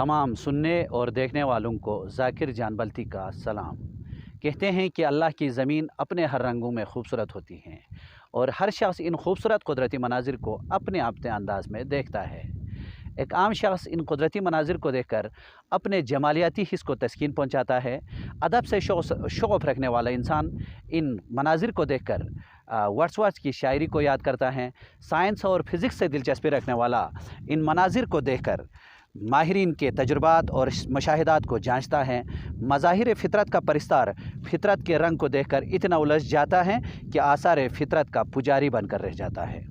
तमाम सुनने और देखने वालों को ज़ाकिर जानबल्ती का सलाम। कहते हैं कि अल्लाह की ज़मीन अपने हर रंगों में खूबसूरत होती है और हर शख्स इन खूबसूरत कुदरती मनाजिर को अपने अपने अंदाज में देखता है। एक आम शख्स इन कुदरती मनाजिर को देखकर अपने जमालियाती हिस्स को तस्कीन पहुँचाता है। अदब से शौक़ रखने वाला इंसान इन मनाजिर को देखकर वर्ड्सवर्थ की शायरी को याद करता है। साइंस और फिज़िक्स से दिलचस्पी रखने वाला इन मनाजिर को देखकर माहिरीन के तजुर्बात और मुशाहिदात को जांचता है। मज़ाहिर फ़ितरत का परिस्तार फ़ितरत के रंग को देखकर इतना उलझ जाता है कि आसार फ़ितरत का पुजारी बनकर रह जाता है।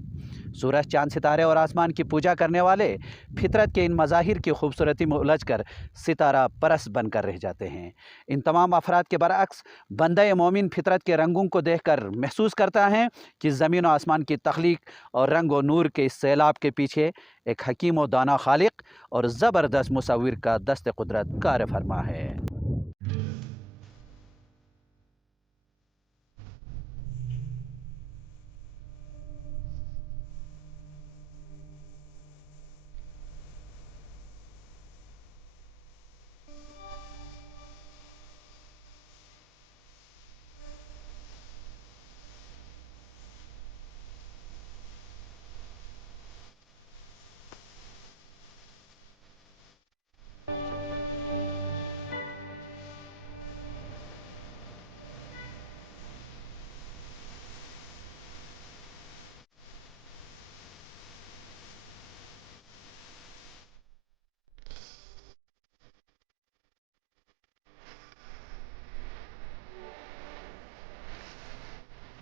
सूरज, चाँद, सितारे और आसमान की पूजा करने वाले फ़ितरत के इन मज़ाहिर की खूबसूरती में उलझकर सितारा परस्त बनकर रह जाते हैं। इन तमाम अफराद के बरअक्स बंदे मोमिन फ़ितरत के रंगों को देखकर महसूस करता है कि ज़मीन और आसमान की तख्लीक और रंग और नूर के इस सैलाब के पीछे एक हकीम व दाना खालिक और ज़बरदस्त मुसव्विर का दस्त कुदरत कार फरमा है।